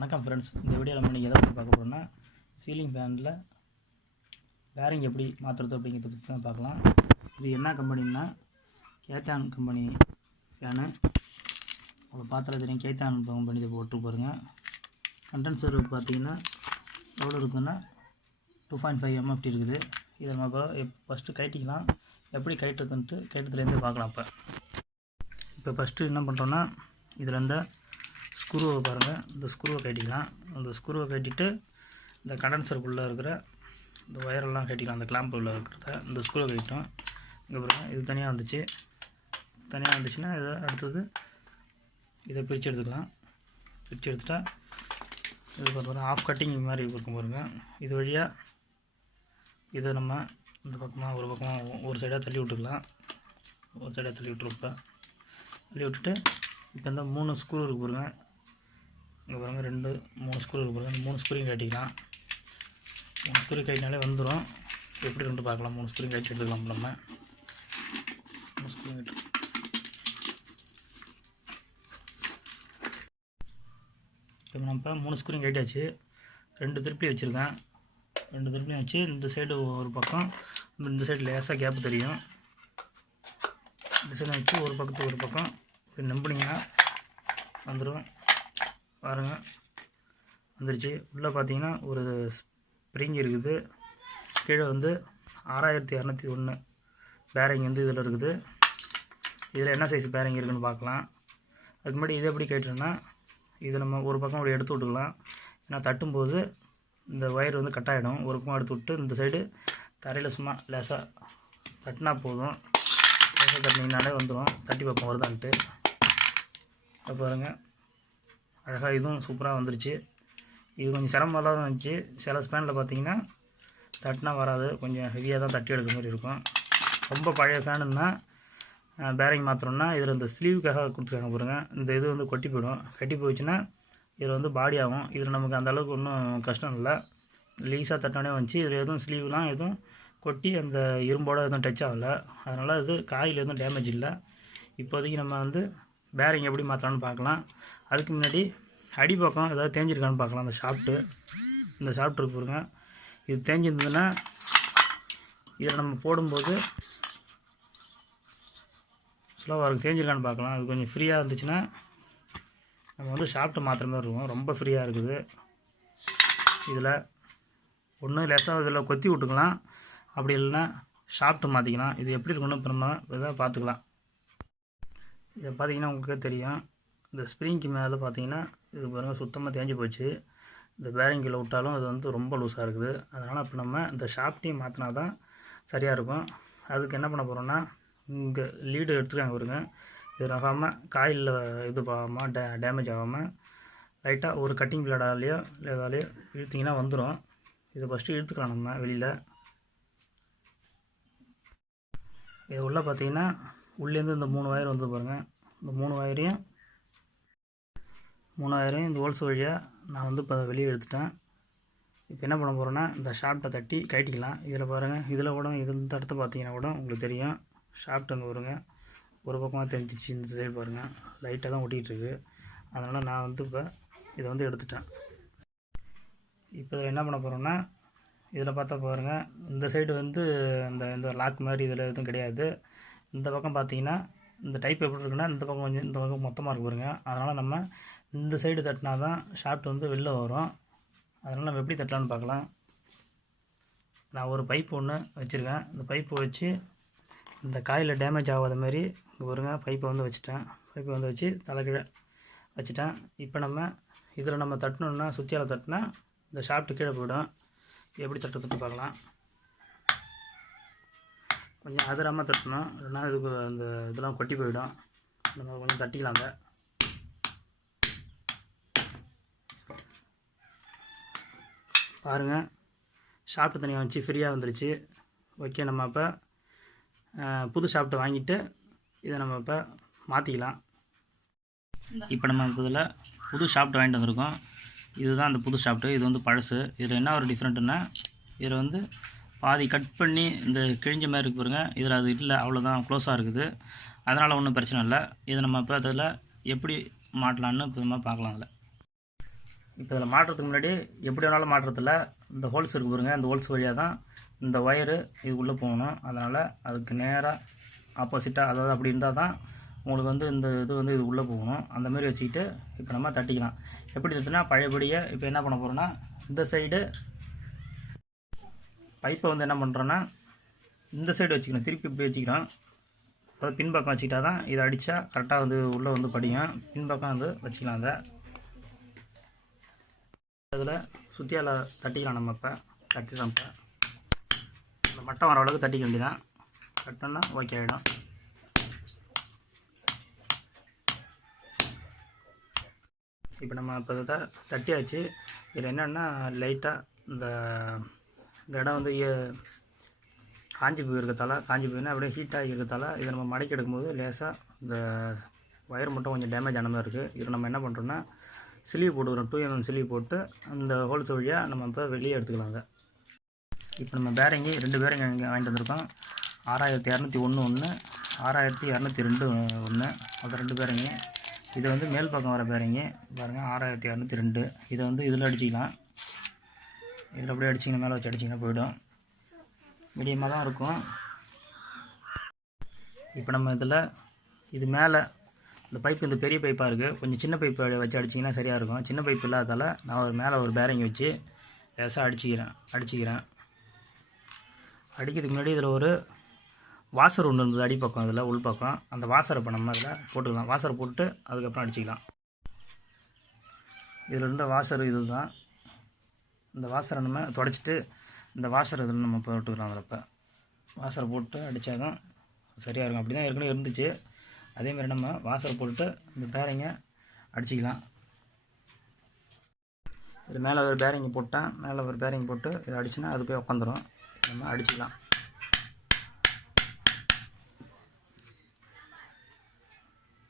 வணக்கம் ஃப்ரெண்ட்ஸ், இந்த வீடியோவில் நம்ம இன்றைக்கி எதை பற்றி பார்க்க போகிறோம்னா சீலிங் ஃபேனில் பேரிங் எப்படி மாற்றுறது அப்படிங்கிறத பற்றி தான் பார்க்கலாம். இது என்ன கம்பெனின்னா கேத்தான் கம்பெனி ஃபேனு. உங்களை பார்த்தாலே தெரியும், கேத்தான் கம்பெனி இதை போட்டு பாருங்கள். கண்டென்சர் பார்த்தீங்கன்னா எவ்வளோ இருக்குதுன்னா 2.5 MFT இருக்குது. இதை நம்ம இப்போ ஃபஸ்ட்டு கைட்டிக்கலாம். எப்படி கைட்டுறதுன்ட்டு கைட்டத்துலேருந்து பார்க்கலாம். இப்போ ஃபஸ்ட்டு என்ன பண்ணுறோன்னா, இதில் இந்த ஸ்க்ரூவை பாருங்கள், இந்த ஸ்க்ரூவை கட்டிக்கலாம். அந்த ஸ்க்ரூவை கட்டிட்டு இந்த கண்டென்சருக்குள்ளே இருக்கிற இந்த ஒயரெல்லாம் கட்டிக்கலாம். அந்த கிளாம்பு உள்ள இருக்கிறத இந்த ஸ்க்ரூவை கட்டிட்டோம். இங்கே பாருங்கள், இது தனியாக வந்துச்சுன்னா இதை அடுத்தது இதை பிரித்து எடுத்துக்கலாம். பிரித்து எடுத்துட்டா இது பார்த்தோன்னா ஆஃப் கட்டிங் மாதிரி இருக்கும் பாருங்கள். இது வழியாக இதை நம்ம இந்த பக்கமாக ஒரு சைடாக தள்ளி விட்டுக்கலாம். ஒரு சைடாக தள்ளி விட்டுருப்பேன். தள்ளி விட்டுட்டு இப்போ இந்த 3 ஸ்க்ரூ இருக்கு பாருங்க. இங்கே பாருங்கள், 3 ஸ்க்ரூ இருக்கு பாருங்கள். இந்த 3 ஸ்க்ரூயும் கட்டிக்கலாம். 3 ஸ்க்ரூ கட்டினாலே வந்துடும். எப்படி ரெண்டு பார்க்கலாம். 3 ஸ்க்ரூ கட்டி எடுத்துக்கலாம். நம்ம 3 ஸ்க்ரூ கட்டி இப்போ நம்ம 3 ஸ்க்ரூ கட்டியாச்சு. 2 திருப்பி வச்சுருக்கேன். 2 திருப்பியும் வச்சு இந்த சைடு ஒரு பக்கம், இந்த சைடு லேசாக கேப்பு தெரியும். இந்த சைடு வச்சு ஒரு பக்கத்துக்கு ஒரு பக்கம் இப்படி நம்பினீங்கன்னா வந்துடும். பாருங்கள், வந்துருச்சு. உள்ளே பார்த்தீங்கன்னா ஒரு ஸ்ப்ரிங் இருக்குது. கீழே வந்து 6201 பேரிங் வந்து இதில் இருக்குது. இதில் என்ன சைஸ் பேரிங் இருக்குதுன்னு பார்க்கலாம். அதுக்கு முன்னாடி இதை எப்படி கேட்டோன்னா, இதை நம்ம ஒரு பக்கம் அப்படி எடுத்து விட்டுக்கலாம். ஏன்னா தட்டும்போது இந்த ஒயர் வந்து கட் ஆகிடும். ஒரு பக்கம் எடுத்து விட்டு இந்த சைடு தரையில் சும்மா லேசாக தட்டினா போதும். லேசாக தட்டினீங்கனாலே வந்துடும். தட்டி பார்ப்போம் வருதான்ட்டு. இப்போ பாருங்கள், அழகாக இதுவும் சூப்பராக வந்துருச்சு. இது கொஞ்சம் சிரமமாக தான் இருந்துச்சு. சில ஸ்பேனில் பார்த்தீங்கன்னா தட்டினா வராது, கொஞ்சம் ஹெவியாக தான் தட்டி எடுக்கிற மாதிரி இருக்கும். ரொம்ப பழைய ஃபேனுன்னா பேரிங் மாத்திரம்னா இதில் இந்த ஸ்லீவுக்காக கொடுத்துருக்காங்க பாருங்கள். இந்த இது வந்து கொட்டி போயிடும். கட்டி போயிடுச்சுன்னா இதில் வந்து பாடி ஆகும். இதில் நமக்கு அந்தளவுக்கு ஒன்றும் கஷ்டம் இல்லை. லீஸாக தட்டினே வந்துச்சு. இதில் எதுவும் ஸ்லீவ்லாம் எதுவும் கொட்டி அந்த இரும்போடு எதுவும் டச் ஆகலை. அதனால் இது காயில் எதுவும் டேமேஜ் இல்லை. இப்போதைக்கு நம்ம வந்து பேரிங் எப்படி மாற்றலான்னு பார்க்கலாம். அதுக்கு முன்னாடி அடிப்பக்கம் ஏதாவது தேஞ்சிருக்கான்னு பார்க்கலாம். அந்த இந்த ஷாஃப்ட் இருக்கு பாருங்க. இது தேஞ்சிருந்ததுன்னா இதில் நம்ம போடும்போது ஸ்லோவாக இருக்கும். தேஞ்சிருக்கான்னு பார்க்கலாம். அது கொஞ்சம் ஃப்ரீயாக இருந்துச்சுன்னா நம்ம வந்து ஷாஃப்ட்டு மாற்றுற மாதிரி இருக்கும். ரொம்ப ஃப்ரீயாக இருக்குது. இதில் ஒன்றும் லேசாக இதில் கொத்தி விட்டுக்கலாம். அப்படி இல்லைன்னா ஷாஃப்ட்டு மாற்றிக்கலாம். இது எப்படி இருக்குன்னு இப்போ நம்ம இதை பார்த்துக்கலாம். இதை பார்த்தீங்கன்னா உங்களுக்கே தெரியும், இந்த ஸ்ப்ரிங்க்கு மேலே பார்த்தீங்கன்னா இது பாருங்கள் சுத்தமாக தேஞ்சு போச்சு. இந்த பேரிங்கில் விட்டாலும் அது வந்து ரொம்ப லூஸாக இருக்குது. அதனால் இப்போ நம்ம இந்த ஷாஃப்ட்டையும் மாற்றினா தான் சரியாக இருக்கும். அதுக்கு என்ன பண்ண போகிறோன்னா, இங்கே லீடு எடுத்துருக்காங்க பாருங்க. இது ஆகாமல் காயில் இது ஆகாமல் டேமேஜ் ஆகாமல் லைட்டாக ஒரு கட்டிங் பிளேடாலேயோ இல்லை ஏதாலேயோ இழுத்திங்கன்னா வந்துடும். இதை ஃபஸ்ட்டு இழுத்துக்கலாம் நம்ம வெளியில். இது உள்ளே பார்த்தீங்கன்னா உள்ளேருந்து இந்த 3 ஒயர் வந்து பாருங்கள். இந்த 3 ஒயரையும் இந்த ஹோல்ஸ் வழியாக நான் வந்து இப்போ வெளியே எடுத்துட்டேன். இப்போ என்ன பண்ண போகிறேன்னா, இந்த ஷாஃப்ட்டை தட்டி கைட்டிக்கலாம். இதில் பாருங்கள், இதில் கூட இந்த இடத்த பார்த்தீங்கன்னா கூட உங்களுக்கு தெரியும், ஷாஃப்ட் வந்து வருங்க ஒரு பக்கமாக தெரிஞ்சிச்சு. இந்த சைடு பாருங்கள், லைட்டாக தான் ஒட்டிகிட்ருக்கு. அதனால் நான் வந்து இப்போ இதை வந்து எடுத்துட்டேன். இப்போ இதில் என்ன பண்ண போகிறோன்னா, இதில் பார்த்தா பாருங்கள், இந்த சைடு வந்து இந்த லாக் மாதிரி இதில் எதுவும் கிடையாது. இந்த பக்கம் பார்த்தீங்கன்னா இந்த டைப் எப்படி இருக்குன்னா, இந்த பக்கம் கொஞ்சம் இந்த பக்கம் மொத்தமாக இருக்கு பாருங்க. அதனால் நம்ம இந்த சைடு தட்டினா தான் ஷாஃப்ட் வந்து வெளில வரும். அதனால் நம்ம எப்படி தட்டலான்னு பார்க்கலாம். நான் ஒரு பைப் ஒன்று வச்சுருக்கேன். இந்த பைப்பை வச்சு இந்த காயில் டேமேஜ் ஆகாத மாதிரி இங்கே பாருங்க, பைப்பை வந்து வச்சுட்டேன். பைப்பை வந்து வச்சு தலைக்கீழே வச்சுட்டேன். இப்போ நம்ம இதில் நம்ம தட்டணுன்னா, சுற்றியால் தட்டினா இந்த ஷாஃப்ட்டு கீழே போய்டும். எப்படி தட்டுறதுன்னு பார்க்கலாம். கொஞ்சம் அதிராமல் தட்டணும், இல்லைன்னா இதுக்கு அந்த இதெல்லாம் கொட்டி போயிடும். நம்ம கொஞ்சம் தட்டிக்கலாங்க. பாருங்கள், ஷாஃப்ட்டு தனியாக வச்சு ஃப்ரீயாக வந்துருச்சு. ஓகே, நம்ம இப்போ புது ஷாஃப்ட்டை வாங்கிட்டு இதை நம்ம இப்போ மாற்றிக்கலாம். இப்போ நம்ம இதில் புது ஷாஃப்ட் வாங்கிட்டு வந்திருக்கோம். இதுதான் அந்த புது ஷாஃப்ட்டு. இது வந்து பழசு. இதில் என்ன ஒரு டிஃப்ரெண்ட்டுன்னா, இதில் வந்து பாதி கட் பண்ணி இந்த கிழிஞ்ச மாதிரி இருக்கு பாருங்க. இதில் அது இல்லை, அவ்வளோதான் க்ளோஸாக இருக்குது. அதனால் ஒன்றும் பிரச்சனை இல்லை. இதை நம்ம இப்போ அதில் எப்படி மாட்டலான்னு இப்போ நம்ம பார்க்கலாம். அதில் இப்போ இதில் மாட்டுறதுக்கு முன்னாடி எப்படி வேணாலும் மாட்டுறதில்ல, இந்த ஹோல்ஸ் இருக்குது பாருங்க, இந்த ஹோல்ஸ் வழியாக தான் இந்த ஒயரு இது உள்ளே போகணும். அதனால் அதுக்கு நேராக ஆப்போசிட்டாக, அதாவது அப்படி இருந்தால் தான் உங்களுக்கு வந்து இந்த இது வந்து இது உள்ளே போகணும். அந்தமாரி வச்சுக்கிட்டு இப்போ நம்ம தட்டிக்கலாம். எப்படி தட்டுனா பழையபடியே இப்போ என்ன பண்ண போகிறோன்னா, இந்த சைடு பைப்பை வந்து என்ன பண்ணுறோன்னா இந்த சைடு வச்சுக்கணும், திருப்பி இப்படி வச்சுக்கிறோம். அதாவது பின்பக்கம் வச்சுக்கிட்டா தான் இதை அடித்தா கரெக்டாக வந்து உள்ளே வந்து படியும். பின்பக்கம் வந்து வச்சுக்கலாம். அதை அதில் சுற்றியால் தட்டிக்கலாம். நம்ம இப்போ தட்டிக்கலாம். இப்போ இந்த மட்டம் வர அளவுக்கு தட்டிக்க வேண்டியதான். தட்டோன்னா ஓகே ஆகிடும். இப்போ நம்ம இப்போ இதை தட்டியாச்சு. இதில் என்னென்னா லைட்டாக இந்த இடம் வந்து காஞ்சி போய் இருக்கிறதால, காஞ்சி போயின்னா அப்படியே ஹீட்டாகி இருக்கிறதால இதை நம்ம மடக்கி எடுக்கும்போது லேசாக இந்த ஒயர் மட்டும் கொஞ்சம் டேமேஜ் ஆன மாதிரி இருக்குது. இதில் நம்ம என்ன பண்ணுறோன்னா ஸ்லீவ் போட்டுக்கிறோம். 2 mm ஸ்லீவ் போட்டு அந்த ஹோல்ஸ் வழியாக நம்ம இப்போ வெளியே எடுத்துக்கலாம். அதை இப்போ நம்ம பேரிங்கு 2 பேரிங் வாங்கிட்டு வந்திருக்கோம். 6201 ஒன்று, 6202 ஒன்று, அது 2 பேரிங்க. இது வந்து மேல் பக்கம் வர பேரிங்க பாருங்கள், 6202. இதை வந்து இதில் அடிச்சிக்கலாம். இதில் அப்படியே அடிச்சிங்கன்னா மேலே வச்சு அடிச்சிங்கன்னா போயிடும். மீடியமாக தான் இருக்கும். இப்போ நம்ம இதில் இது மேலே இந்த பைப்பு, இந்த பெரிய பைப்பாக இருக்குது, கொஞ்சம் சின்ன பைப்பை வச்சு அடிச்சிங்கன்னா சரியாக இருக்கும். சின்ன பைப்பு இல்லாதால் நான் ஒரு மேலே ஒரு பேரிங் வச்சு லேசாக அடிச்சிக்கிறேன். அடிக்கிறதுக்கு முன்னாடி இதில் ஒரு வாசர் ஒன்று இருந்தது அடிப்பக்கம், இதில் உள்பக்கம். அந்த வாசரை இப்போ நம்ம இதில் போட்டுக்கலாம். வாசரை போட்டு அதுக்கப்புறம் அடிச்சிக்கலாம். இதில் இருந்த வாசர் இது தான். இந்த வாசரை நம்ம தொடச்சிட்டு இந்த வாசர் இதில் நம்ம போட்டுக்கலாம். அதில் இப்போ வாசரை போட்டு அடித்தா தான் சரியாக இருக்கும். அப்படி தான் ஏற்கனவே இருந்துச்சு. அதேமாதிரி நம்ம வாசரை போட்டு இந்த பேரிங்கை அடிச்சிக்கலாம். இது மேலே ஒரு பேரிங்கை போட்டேன், மேலே ஒரு பேரிங் போட்டு இதை அடிச்சுன்னா அது போய் உட்காந்துரும். நம்ம அடிச்சிக்கலாம்.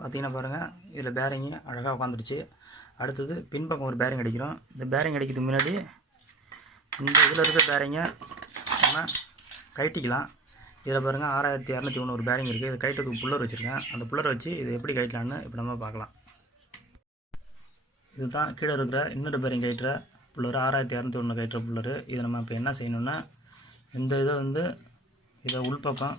பார்த்தீங்கன்னா பாருங்கள், இதில் பேரிங்கு அழகாக உட்காந்துருச்சு. அடுத்தது பின்பக்கம் ஒரு பேரிங் அடிக்கிறோம். இந்த பேரிங் அடிக்கிறதுக்கு முன்னாடி இந்த இதில் இருக்க பேரிங்கை நம்ம கழட்டிக்கலாம். இதில் பாருங்கள் 6201 ஒரு பேரிங் இருக்குது. இது கைட்டுக்கு புல்லர் வச்சுருக்கேன். அந்த புல்லரை வச்சு இது எப்படி கைட்டலான்னு இப்போ நம்ம பார்க்கலாம். இதுதான் கீழே இருக்கிற இன்னொரு பேரிங் கைட்டுற புல்லர், 6201 கைட்டுற புல்லர். இதை நம்ம இப்போ என்ன செய்யணும்னா இந்த இதை வந்து இதை உள்பக்கம்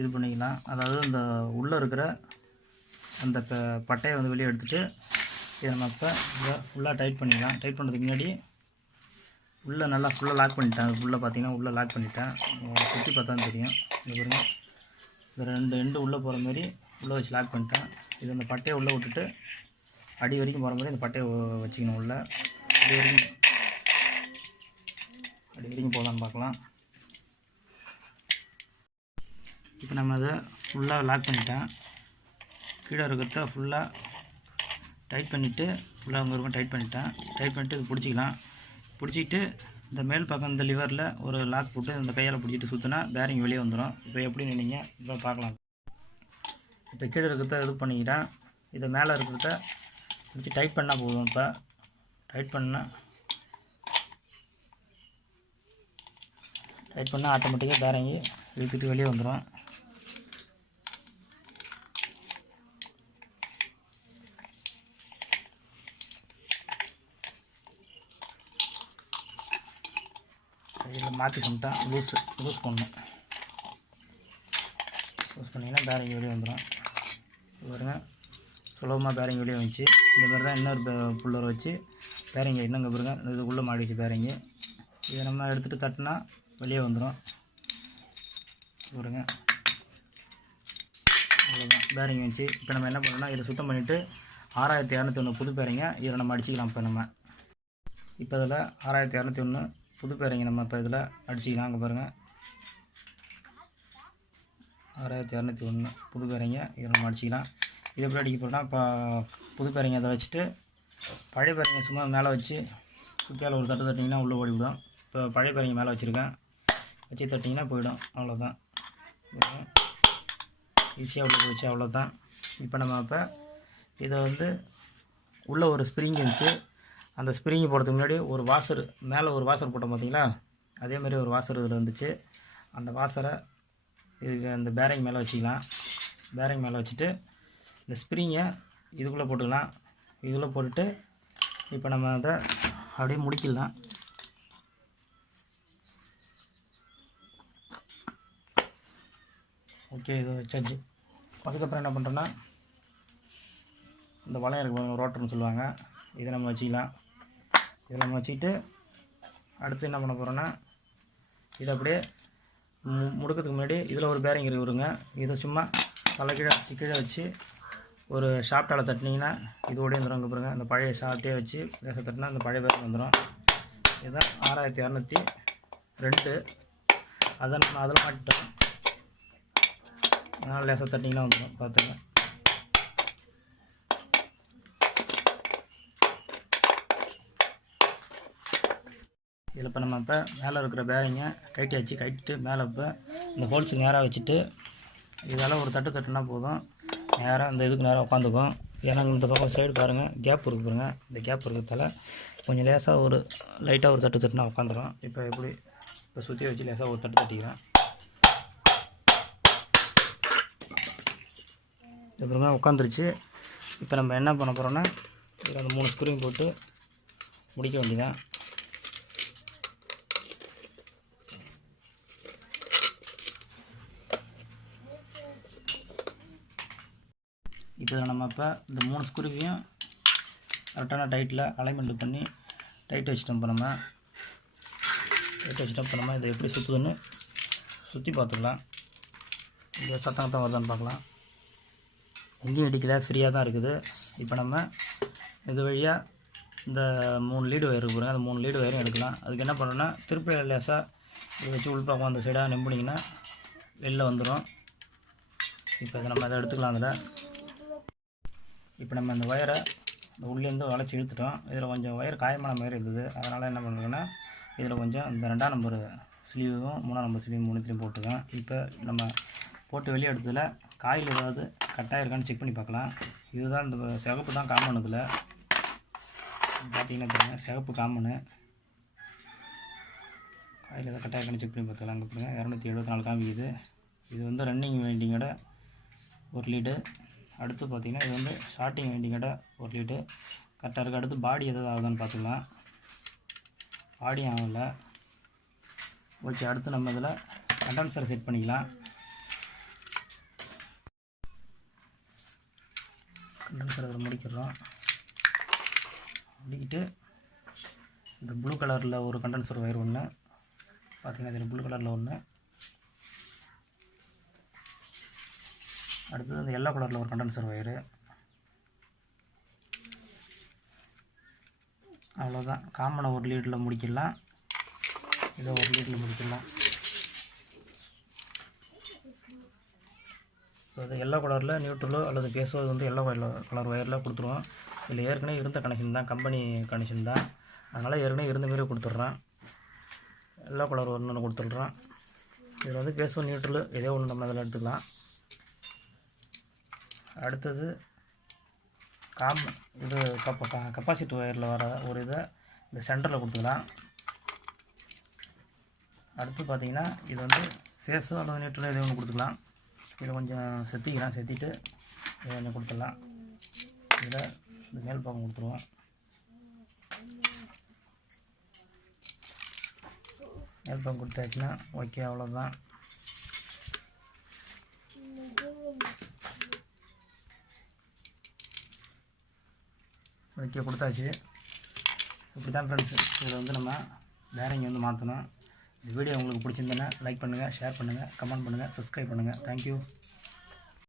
இது பண்ணிக்கலாம். அதாவது இந்த உள்ளே இருக்கிற அந்த பட்டையை வந்து வெளியே எடுத்துகிட்டு இதை நம்ம இப்போ இதை ஃபுல்லாக டைட் பண்ணிக்கலாம். டைட் பண்ணுறதுக்கு முன்னாடி உள்ளே நல்லா ஃபுல்லாக லாக் பண்ணிட்டேன். அது ஃபுல்லாக பார்த்தீங்கன்னா உள்ளே லாக் பண்ணிட்டேன். சுற்றி பார்த்தா தெரியும். இது பாருங்கள், இந்த 2 எண்டு உள்ளே போகிற மாதிரி உள்ளே வச்சு லாக் பண்ணிட்டேன். இது அந்த பட்டையை உள்ளே விட்டுட்டு அடி வரைக்கும் போகிற மாதிரி இந்த பட்டையை வச்சுக்கணும். உள்ளே அடி வரைக்கும் போகலான்னு பார்க்கலாம். இப்போ நம்ம அதை ஃபுல்லாக லாக் பண்ணிட்டேன். கீழே இருக்கிறத ஃபுல்லாக டைட் பண்ணிவிட்டு ஃபுல்லாக அங்கே இருக்கும் டைட் பண்ணிட்டேன். டைட் பண்ணிவிட்டு இது பிடிச்சிக்கலாம். பிடிச்சிட்டு இந்த மேல் பக்கம் இந்த லிவரில் ஒரு லாக் போட்டு இந்த கையால் பிடிச்சிட்டு சுற்றினா பேரிங் வெளியே வந்துடும். இப்போ எப்படி நினைங்க இப்போ பார்க்கலாம். இப்போ கீழே இருக்கிறத இது பண்ணிக்கிறேன். இதை மேலே இருக்கிறத பிடிச்சி டைட் பண்ணால் போதும். இப்போ டைட் பண்ணால் ஆட்டோமேட்டிக்காக பேரிங்கி இழுத்துட்டு வெளியே வந்துடும். இதில் மாற்றி சொல்லிட்டேன். லூஸ் பண்ணணும். லூஸ் பண்ணிங்கன்னா பேரிங் வெளியே வந்துடும். பாருங்க, சுலபமாக பேரிங் வெளியே வந்துச்சு. இந்த மாதிரி தான் இன்னொரு புல்லரை வச்சு பேரிங்கை இன்னுங்க பாருங்க, இது உள்ளே மாடிச்சு பேரிங்கு. இதை நம்ம எடுத்துகிட்டு தட்டினா வெளியே வந்துடும். பாருங்க, அவ்வளோதான் பேரிங் வந்துச்சு. இப்போ நம்ம என்ன பண்ணோம்னா இதை சுத்தம் பண்ணிவிட்டு 6201 புது பேரிங்கை இதில் நம்ம அடிச்சிக்கலாம். இப்போ இதில் 6201 புது பேரிங்கை நம்ம இப்போ இதில் அடிச்சிக்கலாம். அங்கே பாருங்கள், 6201 புது பேரிங்கை இதில் நம்ம அடிச்சிக்கலாம். இது எப்படி அடிக்க போகிறோம்னா இப்போ புது பேரிங்கை அதை வச்சுட்டு பழைய பேரிங்கை சும்மா மேலே வச்சு சுற்றியால் ஒரு தட்டு தட்டிங்கன்னா உள்ளே ஓடிவிடும். இப்போ பழைய பேரிங்கை மேலே வச்சுருக்கேன், வச்சு தட்டிங்கன்னா போயிடும். அவ்வளோதான், ஈஸியாக உள்ள போயிடுச்சு. அவ்வளோதான். இப்போ நம்ம இப்போ இதை வந்து உள்ளே ஒரு ஸ்ப்ரிங் இருந்துச்சு. அந்த ஸ்ப்ரிங்கு போடுறதுக்கு முன்னாடி ஒரு வாசர், மேலே ஒரு வாசர் போட்டோம் பார்த்தீங்களா, அதேமாதிரி ஒரு வாசர் இதில் இருந்துச்சு. அந்த வாசரை இதுக்கு அந்த பேரிங் மேலே வச்சுக்கலாம். பேரிங் மேலே வச்சுட்டு இந்த ஸ்ப்ரிங்கை இதுக்குள்ளே போட்டுக்கலாம். இதுக்குள்ளே போட்டுட்டு இப்போ நம்ம அதை அப்படியே முடிக்கலாம். ஓகே, இது வச்சாச்சு. அதுக்கப்புறம் என்ன பண்ணுறோன்னா, இந்த வளையம் இருக்கு, ரோட்டர்னு சொல்லுவாங்க, இதை நம்ம வச்சுக்கலாம். இதை நம்ம வச்சுக்கிட்டு அடுத்து என்ன பண்ண போகிறோன்னா, இதை அப்படியே முடுக்கிறதுக்கு முன்னாடி இதில் ஒரு பேரிங் இருக்குங்க. இதை சும்மா கீழே வச்சு ஒரு ஷாப்டால் தட்டினீங்கன்னா இதோடய வந்துடும். அங்கே பாருங்க, அந்த பழைய ஷாப்டே வச்சு லேசாக தட்டினா அந்த பழைய பேரிங் வந்துடும். இதுதான் 6202. அதை நம்ம அதில் மாட்டிட்டோம். அதனால் லேசாக தட்டிங்கன்னா வந்துடும். பார்த்துங்க. இதில் இப்போ நம்ம இப்போ மேலே இருக்கிற பேரிங்கை கட்டிட்டு மேலே இப்போ இந்த ஹோல்ஸுக்கு நேராக வச்சுட்டு இதால் ஒரு தட்டுனா போதும். நேராக இந்த இதுக்கு நேராக உட்காந்துக்கும். ஏன்னா இந்த பக்கம் சைடு பாருங்கள், கேப் இருக்குது பாருங்கள். இந்த கேப் இருக்கிறதால கொஞ்சம் லேசாக ஒரு லைட்டாக ஒரு தட்டுனா உட்காந்துரும். இப்போ எப்படி இப்போ சுற்றி வச்சு லேசாக ஒரு தட்டிக்கிறேன். அப்புறமா உட்காந்துருச்சு. இப்போ நம்ம என்ன பண்ண போகிறோன்னா, இதில் அந்த 3 ஸ்க்ரூ போட்டு முடிக்க வேண்டியதான். இப்போ நம்ம இப்போ இந்த 3 ஸ்க்ரூவையும் கரெக்டான டைட்டில் அலைன்மெண்ட் பண்ணி டைட் வச்சுட்டோம். இப்போ நம்ம இதை எப்படி சுற்றுதுன்னு சுற்றி பார்த்துக்கலாம். இங்கே சத்தம் வருதான்னு பார்க்கலாம். எங்கேயும் அடிக்கல, ஃப்ரீயாக தான் இருக்குது. இப்போ நம்ம இது வழியாக இந்த 3 லீடு ஒயர் இருக்கு பாருங்கள், அந்த 3 லீடு ஒயரும் எடுக்கலாம். அதுக்கு என்ன பண்ணணும்னா, திருப்பி லேசாக இதை வச்சு உள்பாக்கம் அந்த சைடாக நம்பினீங்கன்னா வெளில வந்துடும். இப்போ இதை நம்ம அதை எடுத்துக்கலாம். அதில் இப்போ நம்ம இந்த ஒயரை இந்த உள்ளேருந்து வளைச்சி இழுத்துட்டோம். இதில் கொஞ்சம் ஒயர் காயமான மாதிரி இருந்தது. அதனால் என்ன பண்ணுறோன்னா, இதில் கொஞ்சம் இந்த 2ஆம் நம்பர் ஸ்லீவும் 3ஆம் நம்பர் ஸ்லீவ் 3த்தையும் போட்டுக்கோம். இப்போ நம்ம போட்டு வெளியே எடுத்ததில் காயில் ஏதாவது கட்டாயிருக்கான்னு செக் பண்ணி பார்க்கலாம். இதுதான் இந்த சிகப்பு தான் காமன். இதில் பார்த்தீங்கன்னா தெரியுங்க, சிகப்பு காமனு. காயில் ஏதாவது கட்டாயிருக்கான்னு செக் பண்ணி பார்த்துக்கலாம். அங்கே பாருங்க 274 காமிக்குது. இது வந்து ரன்னிங் வைண்டிங்கோட ஒரு லீடு. அடுத்து பார்த்திங்கன்னா இது வந்து ஷார்ட்டிங் வைண்டிங்கோட ஒரு லீடு கரெக்டாக இருக்குது. அடுத்து பாடி எதாவது ஆகுதான்னு பார்த்துக்கலாம். பாடி ஆகலை. ஓகே, அடுத்து நம்ம இதில் கண்டென்சரை செட் பண்ணிக்கலாம். கண்டென்சர் அதில் முடிக்கிறோம். முடிக்கிட்டு இந்த ப்ளூ கலரில் ஒரு கண்டென்சர் ஒயர் ஒன்று பார்த்திங்கன்னா, இதில் ப்ளூ கலரில் ஒன்று. அடுத்தது அந்த எல்லோ கலரில் ஒரு கண்டென்சர் ஒயரு. அவ்வளோதான். காமனை ஒரு லீடில் முடிக்கலாம். இதை ஒரு லீடில் முடிக்கலாம். அது எல்லோ கலரில் நியூட்ரலோ அல்லது பேஸோ வந்து எல்லோ கலர் ஒயரில் கொடுத்துருவோம். இதில் ஏற்கனவே இருந்த கனெக்ஷன் தான், கம்பெனி கனெக்ஷன் தான். அதனால் ஏற்கனவே இருந்த மாரி கொடுத்துட்றோம். எல்லோ கலர் ஒன்று கொடுத்துட்றோம். இதில் வந்து பேஸோ நியூட்ரலு ஏதோ ஒன்று நம்ம அதில் எடுத்துக்கலாம். அடுத்தது இது கப்பாசிட்டி ஒயரில் வர ஒரு இதை இந்த சென்டரில் கொடுத்துக்கலாம். அடுத்து பார்த்திங்கன்னா இது வந்து ஃபேஸோ அல்லது நியூட்ரலோ எதோ ஒன்று கொடுத்துக்கலாம். இதை கொஞ்சம் செத்திட்டு இதை கொஞ்சம் கொடுத்துடலாம். இதில் இந்த மேல் பக்கம் கொடுத்துருவோம். மேல் பக்கம் கொடுத்தாச்சுன்னா ஓகே, அவ்வளோதான். ஓகே, கொடுத்தாச்சு. இப்படி தான் ஃப்ரெண்ட்ஸ், இதில் வந்து நம்ம பேரிங் வந்து மாற்றணும். இந்த வீடியோ உங்களுக்கு பிடிச்சிருந்தேன்னா லைக் பண்ணுங்கள், ஷேர் பண்ணுங்கள், கமெண்ட் பண்ணுங்கள், சப்ஸ்கிரைப் பண்ணுங்கள். தேங்க்யூ.